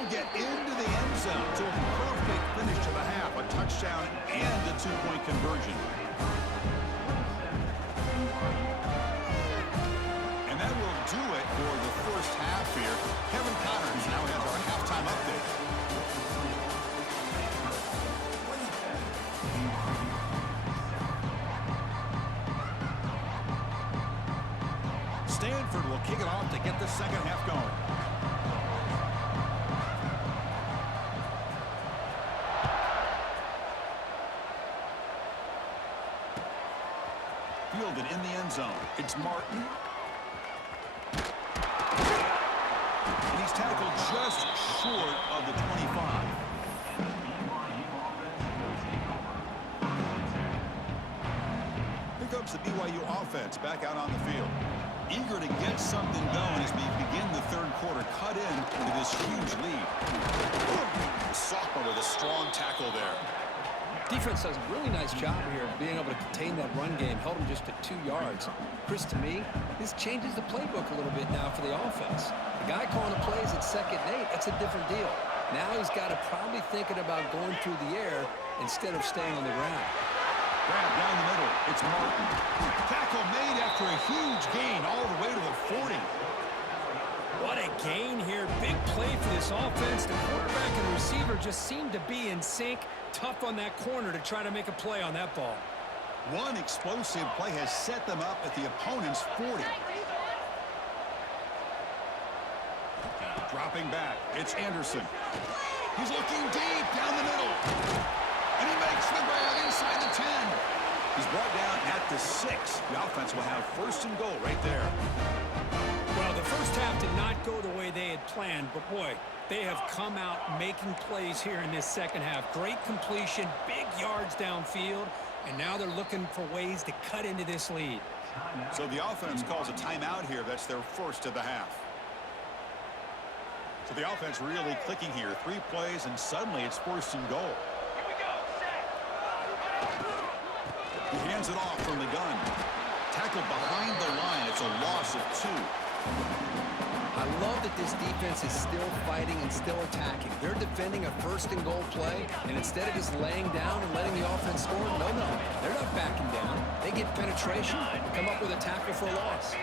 he'll get into the end zone. So a perfect finish to the half, a touchdown and a two-point conversion. And that will do it for the first half here. Kevin Connors now has our halftime update. Stanford will kick it off to get the second half going. Fielded in the end zone. It's Martin. And he's tackled just short of the 25. Here comes the BYU offense back out on the field. Eager to get something going as we begin the third quarter. Cut in to this huge lead. The sophomore with a strong tackle there. Defense does a really nice job here of being able to contain that run game. Held him just to 2 yards. Chris, to me, this changes the playbook a little bit now for the offense. The guy calling the plays at 2nd and 8, that's a different deal. Now he's got to probably thinking about going through the air instead of staying on the ground. Grab down the middle. It's Martin. Tackle made after a huge gain all the way to the 40. What a gain here. Big play for this offense. The quarterback and receiver just seem to be in sync. Tough on that corner to try to make a play on that ball. One explosive play has set them up at the opponent's 40. Dropping back. It's Anderson. He's looking deep down the middle. And he makes the grab inside the 10. He's brought down at the 6. The offense will have first and goal right there. Well, the first half did not go the way they had planned, but boy, they have come out making plays here in this second half. Great completion, big yards downfield, and now they're looking for ways to cut into this lead. So the offense calls a timeout here. That's their first of the half. So the offense really clicking here. 3 plays, and suddenly it's first and goal. He hands it off from the gun. Tackled behind the line. It's a loss of 2. I love that this defense is still fighting and still attacking. They're defending a first and goal play, and instead of just laying down and letting the offense score, no, they're not backing down. They get penetration, come up with a tackle for a loss.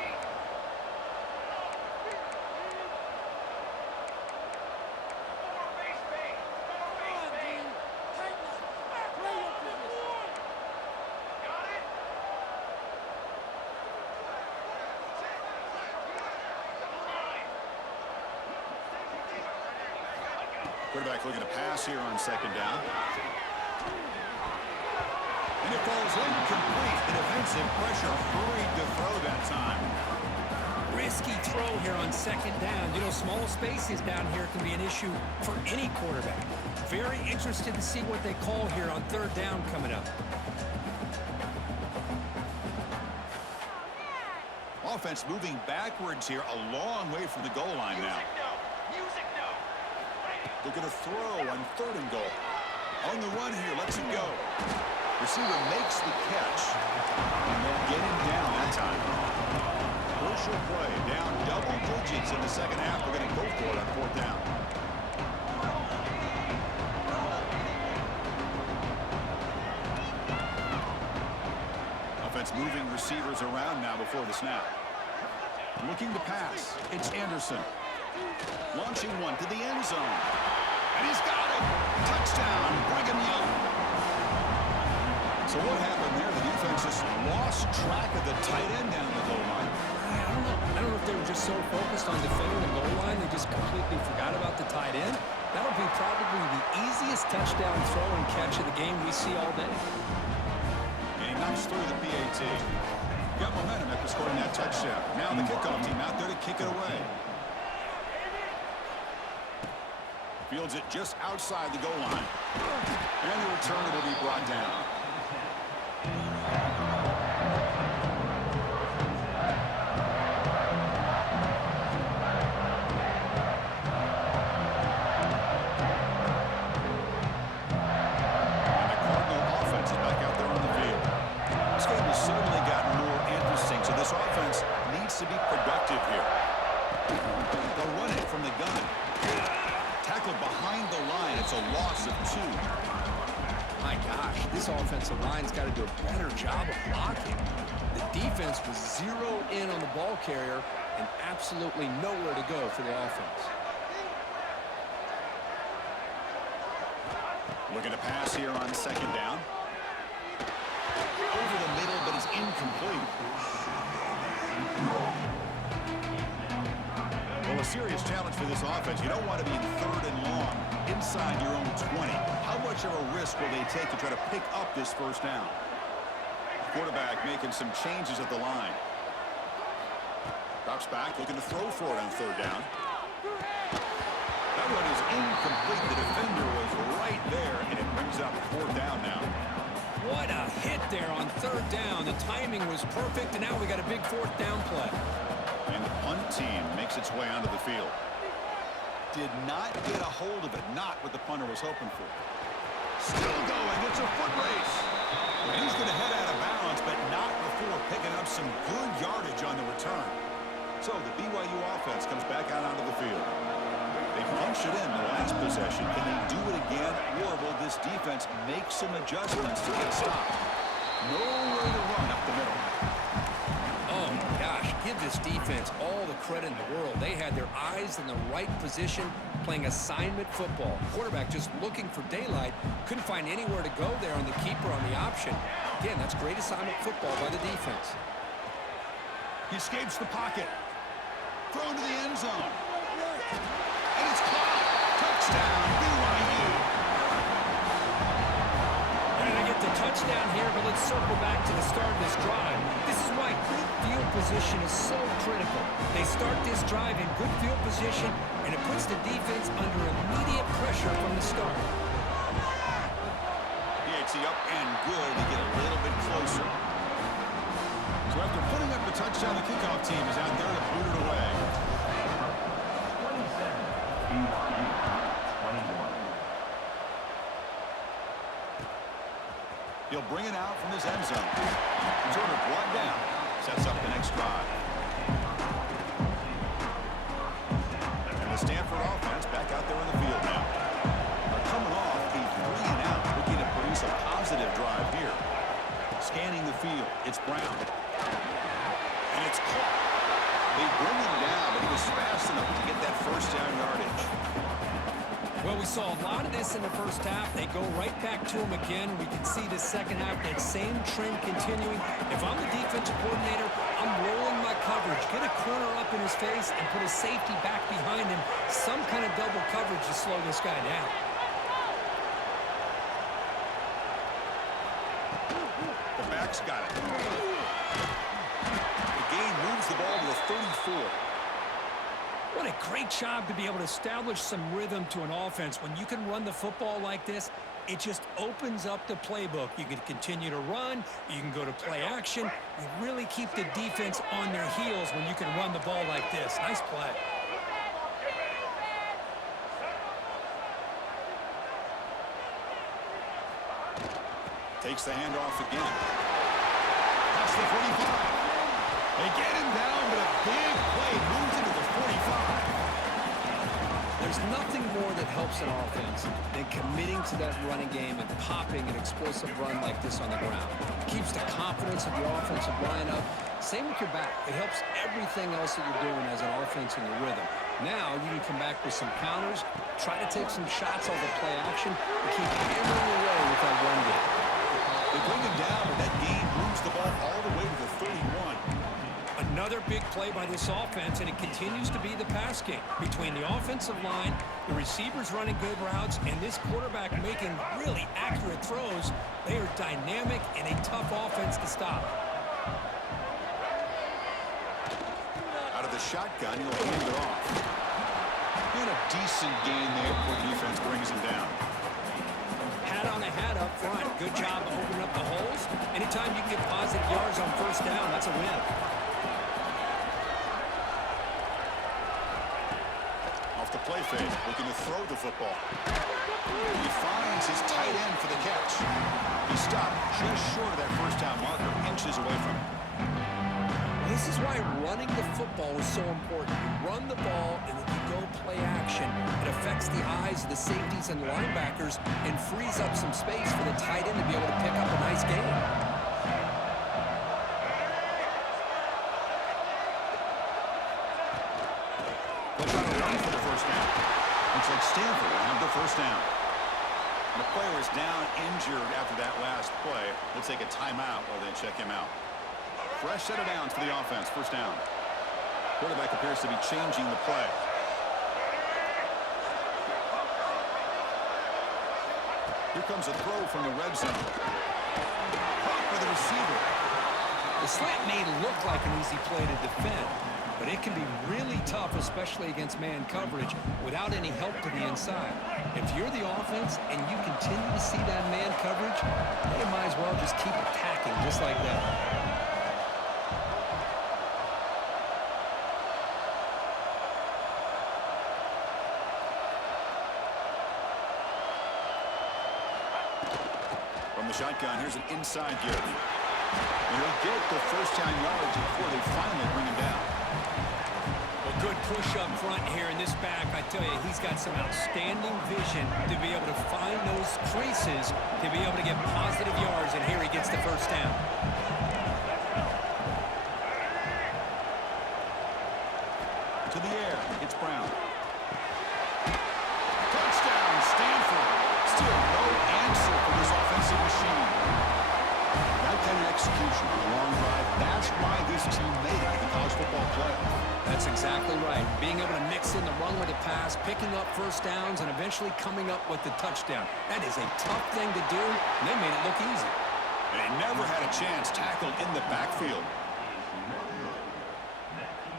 Quarterback looking to pass here on 2nd down. And it falls incomplete. The defensive pressure hurried to throw that time. Risky throw here on 2nd down. You know, small spaces down here can be an issue for any quarterback. Very interested to see what they call here on 3rd down coming up. Offense moving backwards here, a long way from the goal line now. Looking to throw on 3rd and goal. On the run here, lets it go. Receiver makes the catch. And they'll get him down that time. Crucial play, down double digits in the second half. We're going to go for it on 4th down. Offense moving receivers around now before the snap. Looking to pass. It's Anderson. Launching one to the end zone. And he's got it. Touchdown, Brigham Young. So what happened there? The defense just lost track of the tight end down the goal line. I don't know if they were just so focused on defending the goal line, they just completely forgot about the tight end. That'll be probably the easiest touchdown throw and catch of the game we see all day. And he knocks through the PAT. Got momentum after scoring that touchdown. Now the kickoff team out there to kick it away. Fields it just outside the goal line. And the return will be brought down. And the Cardinal offense is back out there on the field. This game has certainly gotten more interesting, so this offense needs to be productive here. They'll run it from the gun. Tackled It's a loss of 2. My gosh, this offensive line's got to do a better job of blocking. The defense was zeroed in on the ball carrier and absolutely nowhere to go for the offense. Looking to pass here on 2nd down. Over the middle, but it's incomplete. Well, a serious challenge for this offense. You don't want to be in 3rd and long inside your own 20. How much of a risk will they take to try to pick up this 1st down? Quarterback making some changes at the line. Drops back, looking to throw for it on 3rd down. That one is incomplete. The defender was right there, and it brings up 4th down now. What a hit there on 3rd down. The timing was perfect, and now we got a big 4th down play. And the punt team makes its way onto the field. Did not get a hold of it. Not what the punter was hoping for. Still going. It's a foot race. And he's going to head out of bounds, but not before picking up some good yardage on the return. So the BYU offense comes back out onto the field. They punched it in the last possession. Can they do it again, or will this defense make some adjustments to get stopped? Nowhere to run up the middle. Oh, my gosh, give this defense all the credit in the world. They had their eyes in the right position, playing assignment football. Quarterback just looking for daylight. Couldn't find anywhere to go there on the keeper on the option. Again, that's great assignment football by the defense. He escapes the pocket. Thrown to the end zone. And it's caught. Touchdown, BYU. They're going to get the touchdown here, but let's circle back to the start of this drive. This is why good field position is so critical. They start this drive in good field position, and it puts the defense under immediate pressure from the start. PAT up and good. They get a little bit closer. So after putting up the touchdown, the kickoff team is out there to boot it away. 21. He'll bring it out from his end zone. Sort of brought down. Sets up the next drive. And the Stanford offense back out there on the field now. They're coming off a 3-and-out, looking to produce a positive drive here. Scanning the field. It's Brown. And it's caught. They bring him down, but he was fast enough to get that 1st down yardage. Well, we saw a lot of this in the 1st half. They go right back to him again. We can see the 2nd half, that same trend continuing. If I'm the defensive coordinator, I'm rolling my coverage. Get a corner up in his face and put a safety back behind him. Some kind of double coverage to slow this guy down. The back's got it. The game moves the ball to the 34. What a great job to be able to establish some rhythm to an offense. When you can run the football like this, it just opens up the playbook. You can continue to run. You can go to play action. You really keep the defense on their heels when you can run the ball like this. Nice play. Takes the handoff again. That's the 45. They get him down, but a big play moves into the 45. There's nothing more that helps an offense than committing to that running game and popping an explosive run like this on the ground. It keeps the confidence of your offensive line up. Same with your back. It helps everything else that you're doing as an offense in your rhythm. Now you can come back with some counters, try to take some shots off the play action, and keep hammering away with that run game. They bring him down, but that gain moves the ball all the way to the 31. Another big play by this offense, and it continues to be the pass game. Between the offensive line, the receivers running good routes, and this quarterback making really accurate throws, they are dynamic and a tough offense to stop. Out of the shotgun, he'll hand it off. And a decent gain there before defense brings him down. Hat on a hat up front. Good job of opening up the holes. Anytime you can get positive yards on 1st down, that's a win. Off the play fake, looking to throw the football. He finds his tight end for the catch. He stopped just short of that 1st down marker, inches away from it. This is why running the football is so important. You run the ball and then you go play action. It affects gets the eyes of the safeties and linebackers and frees up some space for the tight end to be able to pick up a nice gain. They'll try to run for the first down. Looks like Stanford will have the first down. The player is down injured after that last play. They'll take a timeout while they check him out. Fresh set of downs for the offense. First down. Quarterback appears to be changing the play. Here comes a throw from the red zone. Caught by the receiver. The slant may look like an easy play to defend, but it can be really tough, especially against man coverage, without any help to the inside. If you're the offense and you continue to see that man coverage, you might as well just keep attacking just like that. From the shotgun, here's an inside give. He'll get the first down yards before they finally bring him down. Well, good push up front here in this back. I tell you, he's got some outstanding vision to be able to find those creases, to be able to get positive yards, and here he gets the first down. To the air, it's Brown. Touchdown, Stanford. Still no answer for this offensive machine. That kind of execution on a long drive, that's why this team made it to the college football playoff. That's exactly right. Being able to mix in the run with the pass, picking up first downs, and eventually coming up with the touchdown. That is a tough thing to do, and they made it look easy. And they never had a chance tackled in the backfield.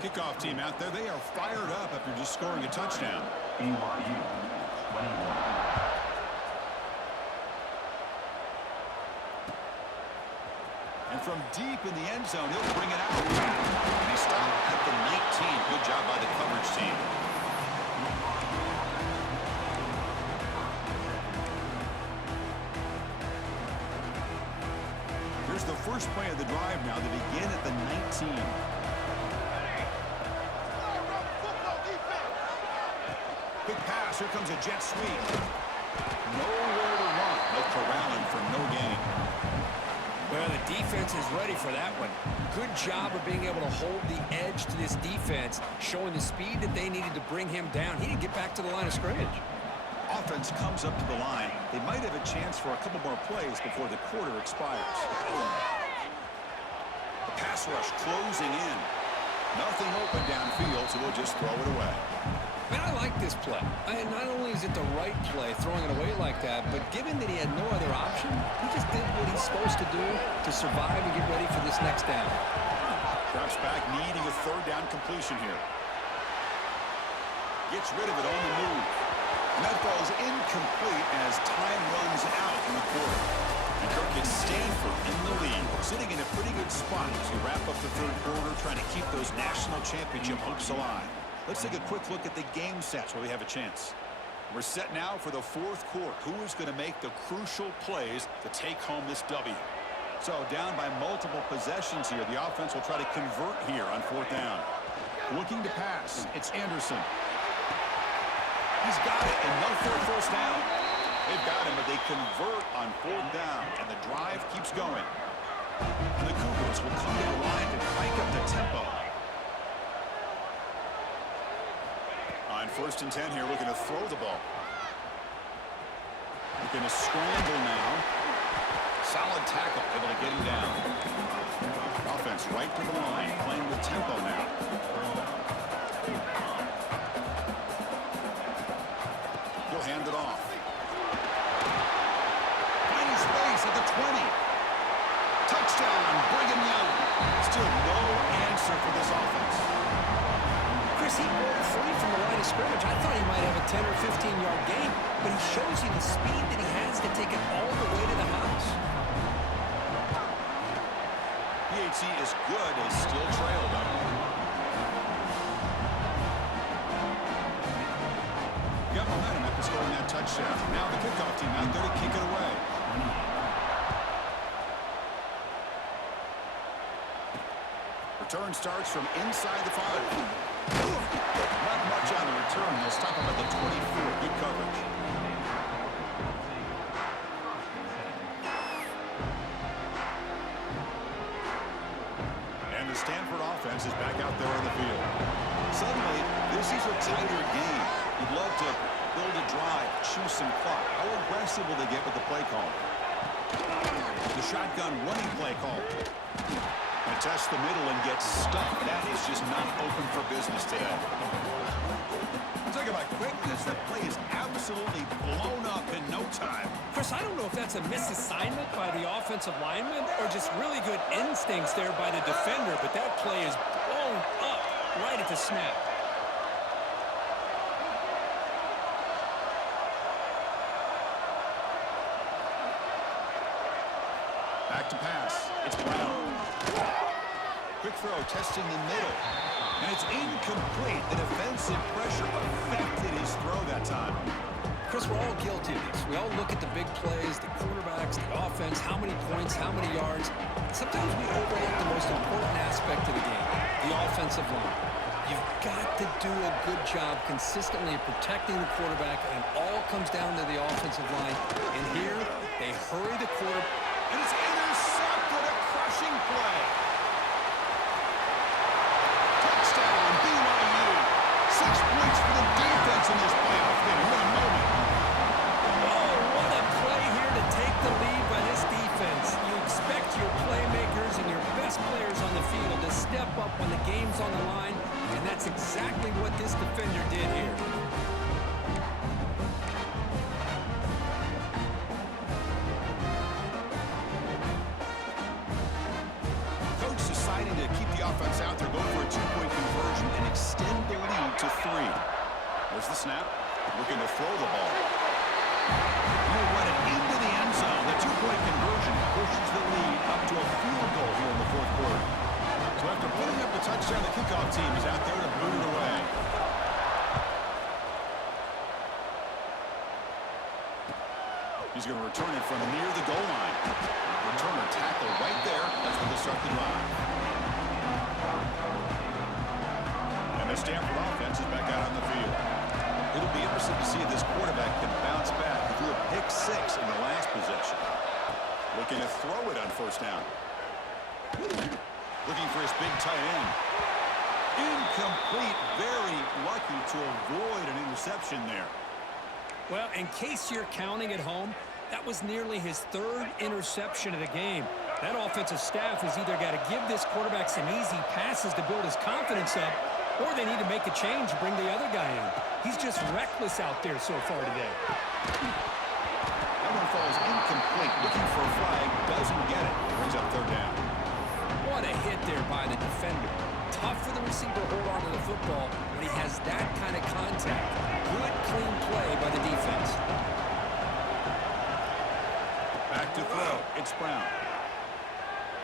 Kickoff team out there, they are fired up after just scoring a touchdown. BYU 21. And from deep in the end zone, he'll bring it out. And he stopped at the 19. Good job by the coverage team. Here's the first play of the drive now. They begin at the 19. Quick pass. Here comes a jet sweep. Nowhere to run. No corralling for no gain. Well, the defense is ready for that one. Good job of being able to hold the edge to this defense, showing the speed that they needed to bring him down. He didn't get back to the line of scrimmage. Offense comes up to the line. They might have a chance for a couple more plays before the quarter expires. The pass rush closing in. Nothing open downfield, so they'll just throw it away. Man, I like this play. Not only is it the right play, throwing it away like that, but given that he had no other option, he just did what he's supposed to do to survive and get ready for this next down. Drops back, needing a third down completion here. Gets rid of it on the move. And that falls incomplete as time runs out in the quarter. And Kirk gets Stanford in the lead, sitting in a pretty good spot as we wrap up the third quarter, trying to keep those national championship hopes alive. Let's take a quick look at the game sets where we have a chance. We're set now for the fourth quarter. Who is going to make the crucial plays to take home this W? So down by multiple possessions here. The offense will try to convert here on fourth down. Looking to pass. It's Anderson. He's got it, and no for a first down. They've got him, but they convert on fourth down, and the drive keeps going. And the Cougars will come to the line to crank up the tempo. On first and 10 here, looking to throw the ball. Looking to scramble now. Solid tackle, able to get him down. Offense right to the line, playing with tempo now. He'll hand it off. Finding space at the 20. Touchdown, Brigham Young. Still no answer for this offense. Chris, he broke free from the line of scrimmage. I thought he might have a 10 or 15-yard gain, but he shows you the speed that he has to take it all the way to the house. PHC is good. They still trail, though. Got momentum after scoring that touchdown. Now the kickoff team out there to kick it away. Return starts from inside the 5. Not much on the return. They'll stop him at the 24. Good This is a tighter game. You'd love to build a drive, choose some clock. How aggressive will they get with the play call? The shotgun running play call. And test the middle and get stuck. That is just not open for business today. Talk about quickness. That play is absolutely blown up in no time. Chris, I don't know if that's a misassignment by the offensive lineman or just really good instincts there by the defender, but that play is blown up right at the snap. Back to pass. It's Brown. Quick throw, testing the middle. And it's incomplete. The defensive pressure affected his throw that time. Chris, we're all guilty of this. We all look at the big plays, the quarterbacks, the offense, how many points, how many yards. Sometimes we overlook the most important aspect of the game, the offensive line. You've got to do a good job consistently protecting the quarterback, and it all comes down to the offensive line. And here, they hurry the quarterback. And it's intercepted, a crushing play. Touchdown, BYU. 6 points for the defense in this playoff game. What a moment. Oh, what a play here to take the lead by this defense. You expect your playmakers and your best players on the field to step up when the game's on the line, and that's exactly what this defender did here. Coach deciding to keep the offense out there, go for a 2-point conversion and extend the lead to 3. There's the snap. Looking to throw the ball. He'll run it into the end zone. The 2-point conversion pushes the lead up to a field goal here in the 4th quarter. So after putting up the touchdown, the kickoff team is out there to boot it away. He's going to return it from near the goal line. Returner tackle right there. That's where they start the drive. And the Stanford offense is back out on the field. It'll be interesting to see if this quarterback can bounce back. He threw a pick 6 in the last possession. Looking to throw it on 1st down. Looking for his big tight end. Incomplete. Very lucky to avoid an interception there. Well, in case you're counting at home, that was nearly his 3rd interception of the game. That offensive staff has either got to give this quarterback some easy passes to build his confidence up, or they need to make a change and bring the other guy in. He's just reckless out there so far today. That one falls incomplete. Looking for a flag. Doesn't get it. Brings up 3rd down. What a hit there by the defender. Tough for the receiver to hold on to the football when he has that kind of contact. Good, clean play by the defense. Back to throw. It's Brown.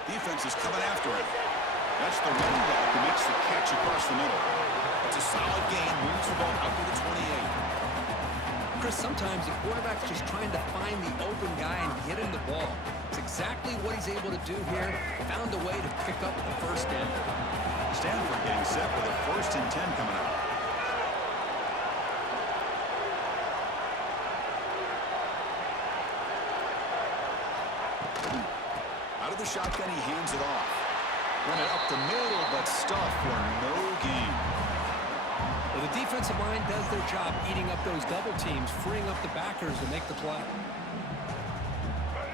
Defense is coming after him. That's the running back who makes the catch across the middle. It's a solid gain. Moves the ball up to the 28. Chris, sometimes the quarterback's just trying to find the open guy and get him the ball. It's exactly what he's able to do here. Found a way to pick up the 1st down. Stanford getting set with a 1st and 10 coming up. Out of the shotgun, he hands it off. Run it up the middle, but stuffed for no gain. Well, the defensive line does their job eating up those double teams, freeing up the backers to make the play.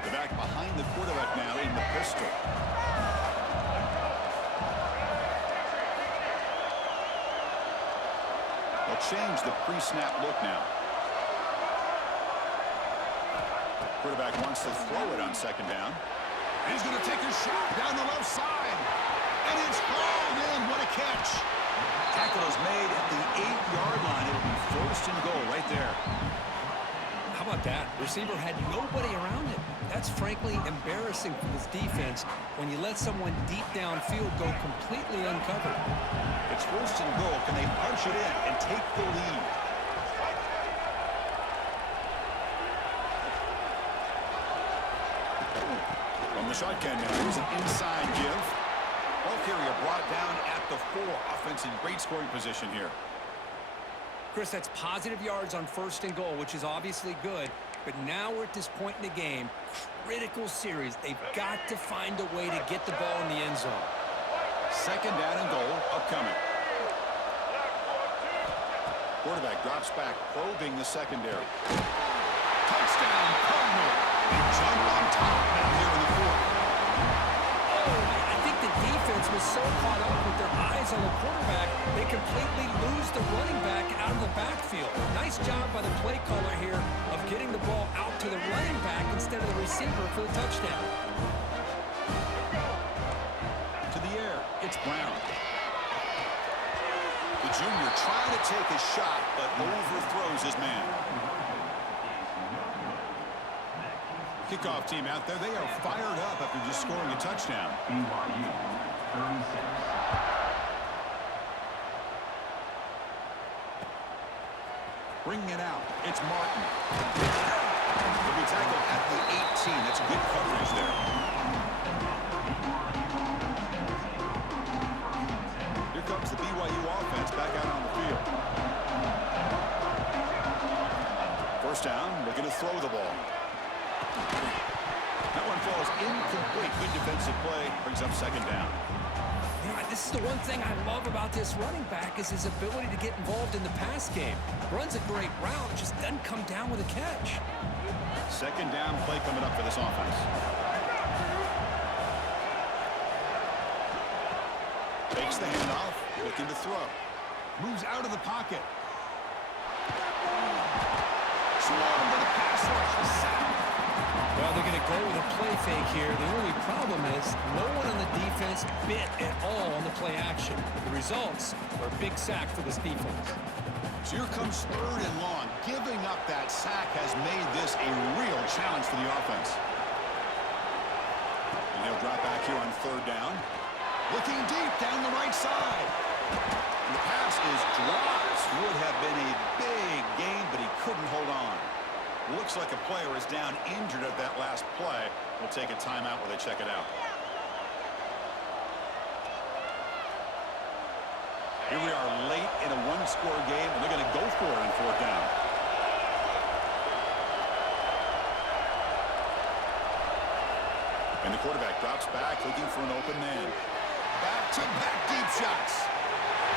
The back behind the quarterback now in the pistol. They'll change the pre-snap look now. Quarterback wants to throw it on 2nd down. And he's going to take a shot down the left side. And it's hauled in. What a catch. Tackle is made at the 8-yard line. It'll be 1st and goal right there. How about that? Receiver had nobody around him. That's frankly embarrassing for this defense when you let someone deep downfield go completely uncovered. It's 1st and goal. Can they punch it in and take the lead? From the shotgun now, here's an inside give. Ball carrier brought down at the 4. Offense in great scoring position here. Chris, that's positive yards on 1st and goal, which is obviously good. But now we're at this point in the game, critical series. They've got to find a way to get the ball in the end zone. 2nd down and goal upcoming. Quarterback drops back, probing the secondary. Touchdown, Cardinal. They jump on top now here in the fourth. I think the defense was so caught up with their eyes on the quarterback, they completely lose the running back out of the backfield. Nice job by the play caller here of getting the ball out to the running back instead of the receiver for the touchdown. To the air, it's Brown. The junior trying to take a shot, but overthrows his man. Kickoff team out there, they are fired up after just scoring a touchdown. BYU, 36. Bringing it out, it's Martin. He'll be tackled at the 18. That's good coverage there. Here comes the BYU offense back out on the field. First down, looking to throw the ball. That one falls incomplete. Good defensive play. Brings up second down. Yeah, this is the one thing I love about this running back is his ability to get involved in the pass game. Runs a great route, just doesn't come down with a catch. Second down play coming up for this offense. Takes the handoff, looking to throw. Moves out of the pocket. Swarmed to the pass rush, the sack. Well, they're going to go with a play fake here. The only problem is no one on the defense bit at all on the play action. The results are a big sack for this defense. So here comes third and long. Giving up that sack has made this a real challenge for the offense. And he'll drop back here on third down. Looking deep down the right side. And the pass is dropped. Would have been a big gain, but he couldn't hold on. Looks like a player is down injured at that last play. We'll take a timeout while they check it out. Here we are late in a one-score game, and they're going to go for it on fourth down. And the quarterback drops back, looking for an open man. Back-to-back deep shots.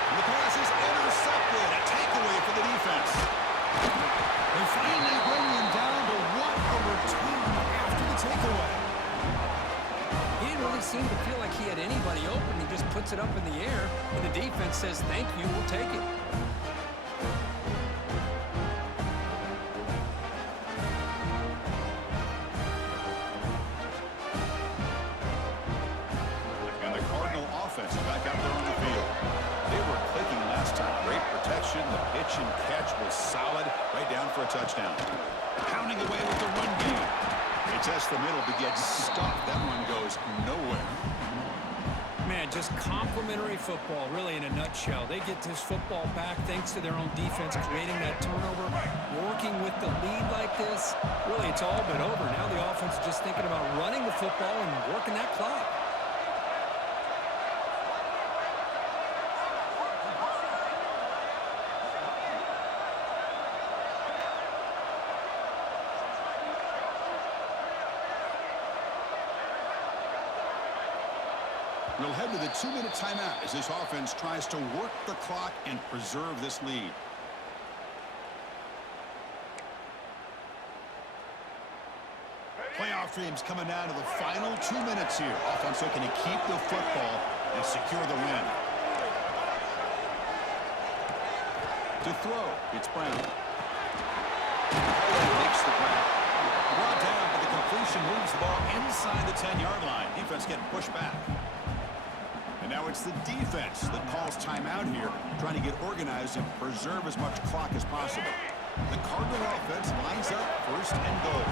And the pass is intercepted. A takeaway for the defense. They finally bring him down to what a return after the takeaway. He didn't really seem to feel like he had anybody open. He just puts it up in the air, and the defense says, thank you, we'll take it. And the Cardinal offense is back out there on the field. They were clicking last time. Great protection. The pitch and catch was solid. Right down for a touchdown. Pounding away with the run game. They test the middle, but gets stopped. That one goes nowhere. Man, just complimentary football, really, in a nutshell. They get this football back thanks to their own defense, creating that turnover, working with the lead like this. Really, it's all but over. Now the offense is just thinking about running the football and working that clock. We'll head to the 2-minute timeout as this offense tries to work the clock and preserve this lead. Playoff dreams coming down to the final 2 minutes here. Offense looking to keep the football and secure the win. To throw, it's Brown. Makes the grab. Brought down, but the completion moves the ball inside the 10-yard line. Defense getting pushed back. And now it's the defense that calls timeout here, trying to get organized and preserve as much clock as possible. The Cardinal offense lines up first and goal.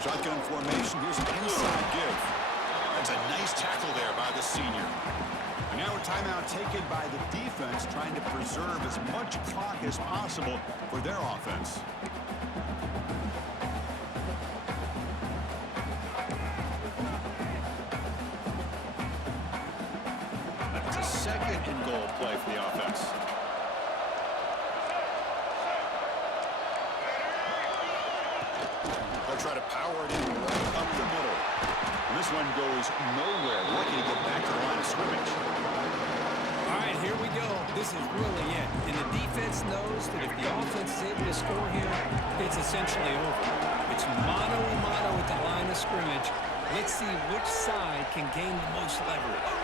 Shotgun formation. Here's an inside give. That's a nice tackle there by the senior. And now a timeout taken by the defense, trying to preserve as much clock as possible for their offense. That's a second and goal play for the offense. They'll try to power it in right up the middle. This one goes nowhere. Lucky to get back to the line of scrimmage. All right, here we go. This is really it. And the defense knows that if the offense is able to score here, it's essentially over. It's mano-a-mano at the line of scrimmage. Let's see which side can gain the most leverage.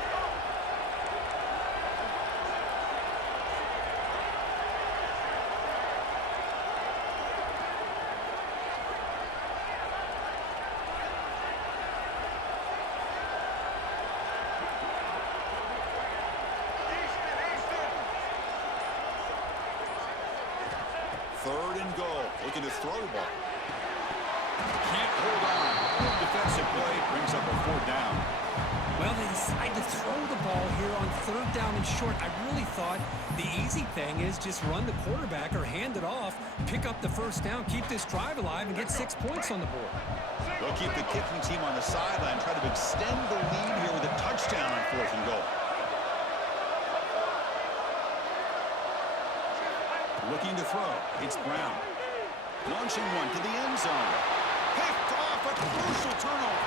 Third and goal. Looking to throw the ball. Can't hold on. Good defensive play. Brings up a 4th down. Well, they decide to throw the ball here on 3rd down and short. I really thought the easy thing is just run the quarterback or hand it off, pick up the 1st down, keep this drive alive, and get 6 points on the board. They'll keep the kicking team on the sideline, try to extend the lead here with a touchdown on 4th and goal. Looking to throw. It's Brown. Launching one to the end zone. Picked off, a crucial turnover.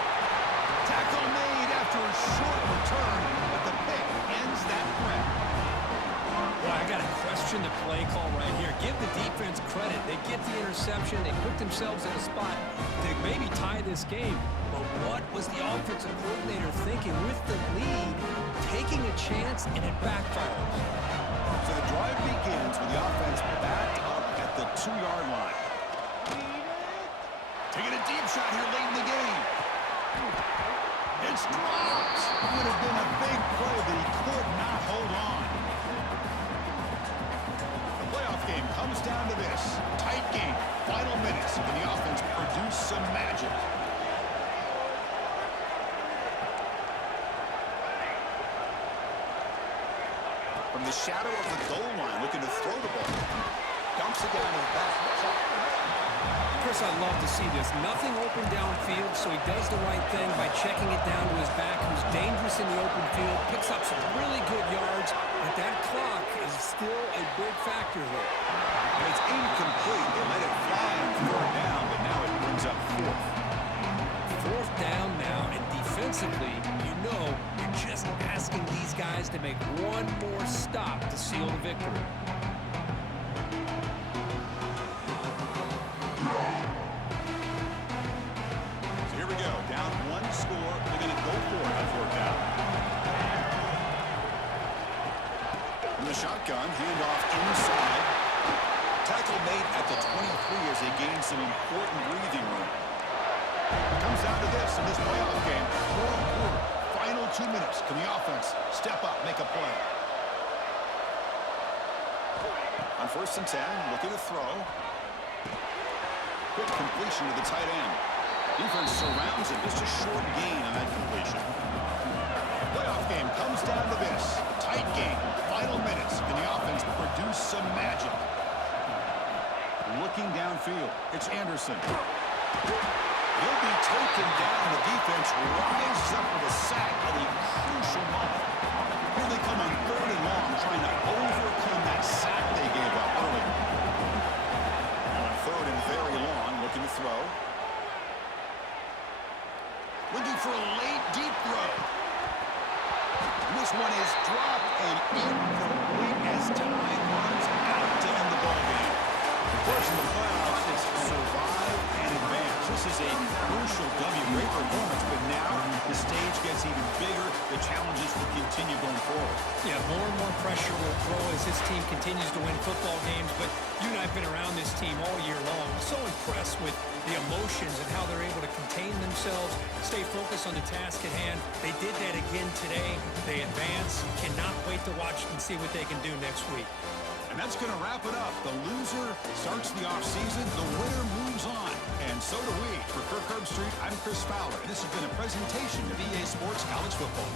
Tackle made after a short return, but the pick ends that threat. Well, I got to question the play call right here. Give the defense credit. They get the interception. They put themselves in a spot to maybe tie this game. But what was the offensive coordinator thinking with the lead, taking a chance, and it backfires? So the drive begins with the offense backed up at the 2-yard line. Taking a deep shot here late in the game. It's dropped. Would have been a big play, but he could not hold on. The playoff game comes down to this. Tight game. Final minutes. Can the offense produce some magic? From the shadow of the goal line, looking to throw the ball. Dumps it down to the back. Chris, I love to see this. Nothing open downfield, so he does the right thing by checking it down to his back, who's dangerous in the open field, picks up some really good yards, but that clock is still a big factor here. And it's incomplete. They let it fly on 3rd down, but now it brings up 4th. 4th down now, and defensively, you know you're just asking these guys to make one more stop to seal the victory. So here we go. Down 1 score. They're going to go for it on 4th down. From the shotgun, handoff inside. Tackle made at the 23 as they gain some important breathing room. It comes down to this in this playoff game. 4th quarter. Final 2 minutes. Can the offense step up, make a play? On 1st and 10, looking to throw. Quick completion to the tight end. Defense surrounds it. Just a short gain on that completion. Playoff game comes down to this. Tight game. Final minutes. Can the offense produce some magic? Looking downfield. It's Anderson. He'll be taken down. The defense rises up with a sack at a crucial moment. Here they come on 3rd and long, trying to overcome that sack they gave up earlier. On 3rd and very long, looking to throw. Looking for a late, deep throw. And this one is dropped and incomplete as time runs out to end the ballgame. Of course, in the playoffs, it's survive and advance. This is a crucial W. Great performance, but now the stage gets even bigger. The challenges will continue going forward. Yeah, more and more pressure will grow as this team continues to win football games, but you and I have been around this team all year long. I'm so impressed with the emotions and how they're able to contain themselves, stay focused on the task at hand. They did that again today. They advance. Cannot wait to watch and see what they can do next week. And that's going to wrap it up. The loser starts the offseason. The winner moves on. And so do we. For Kirk Herbstreit, I'm Chris Fowler. And this has been a presentation of EA Sports College Football.